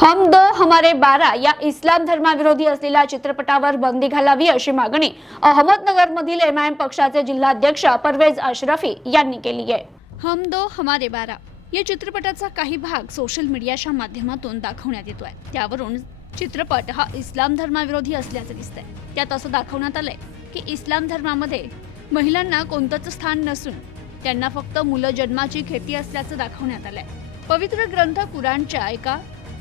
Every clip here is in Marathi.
हम दो हमारे बारा या इस्लाम धर्माविरोधी असलेल्या चित्रपटावर बंदी घालावी अशी मागणी अहमदनगरमधील एम पक्षाचे जिल्हाध्यक्ष परवेज अशरफी यांनी केली आहे. हम दो हमारे बारा या चित्रपटाचा काही भाग सोशल मीडियाच्या माध्यमातून दाखवण्यात येतोय. त्यावरून चित्रपट हा इस्लाम धर्माविरोधी असल्याचं दिसतंय. त्यात असं दाखवण्यात आलंय की इस्लाम धर्मामध्ये महिलांना कोणतंच स्थान नसून त्यांना फक्त मुलं जन्माची खेती असल्याचं दाखवण्यात आलंय. पवित्र ग्रंथ कुराणच्या एका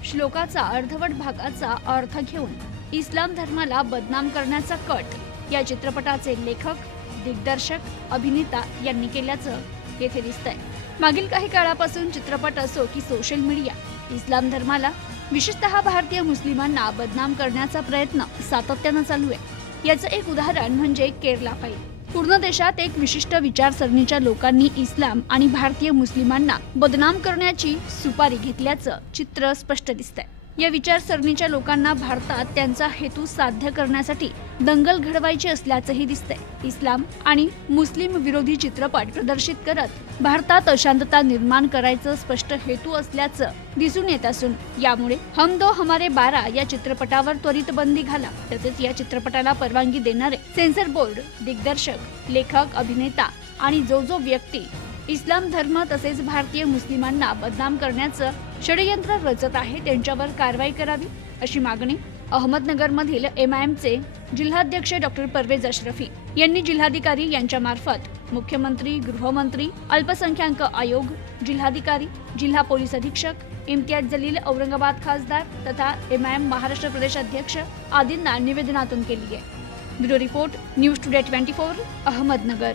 श्लोकाचा अर्धवट भागाचा अर्थ घेऊन इस्लाम धर्माला बदनाम करण्याचा कट या चित्रपटाचे लेखक दिग्दर्शक अभिनेता यांनी केल्याचं येथे दिसतंय. मागील काही काळापासून चित्रपट असो की सोशल मीडिया इस्लाम धर्माला विशेषतः भारतीय मुस्लिमांना बदनाम करण्याचा प्रयत्न सातत्यानं चालू आहे. याचं एक उदाहरण म्हणजे केरला फाईल पूर्ण देशात एक विशिष्ट विचारसरणीच्या लोकांनी इस्लाम आणि भारतीय मुस्लिमांना बदनाम करण्याची सुपारी घेतल्याचं चित्र स्पष्ट दिसतंय. या विचारसरणीच्या लोकांना भारतात त्यांचा हेतू साध्य करण्यासाठी दंगल घडवायची असल्याचंही दिसतंय. इस्लाम आणि मुस्लिम विरोधी चित्रपट प्रदर्शित करत भारतात अशांतता निर्माण करायचं स्पष्ट हेतू असल्याचं दिसून येत असून यामुळे हम दो हमारे बारा या चित्रपटावर त्वरित बंदी घाला. तसेच या चित्रपटाला परवानगी देणारे सेन्सर बोर्ड दिग्दर्शक लेखक अभिनेता आणि जो जो व्यक्ती इस्लाम धर्म तसेच भारतीय मुस्लिमांना बदनाम करण्याचं षडयंत्र रचत आहे त्यांच्यावर कारवाई करावी अशी मागणी अहमदनगरमधील एम आय एमचे जिल्हाध्यक्ष डॉक्टर परवेज अशरफी यांनी जिल्हाधिकारी यांच्या मार्फत मुख्यमंत्री गृहमंत्री अल्पसंख्याक आयोग जिल्हाधिकारी जिल्हा पोलीस अधीक्षक इम्तियाज जलील औरंगाबाद खासदार तथा एम आय एम महाराष्ट्र प्रदेश अध्यक्ष आदींना निवेदनातून केली आहे. Bureau report news today twenty four Ahmednagar.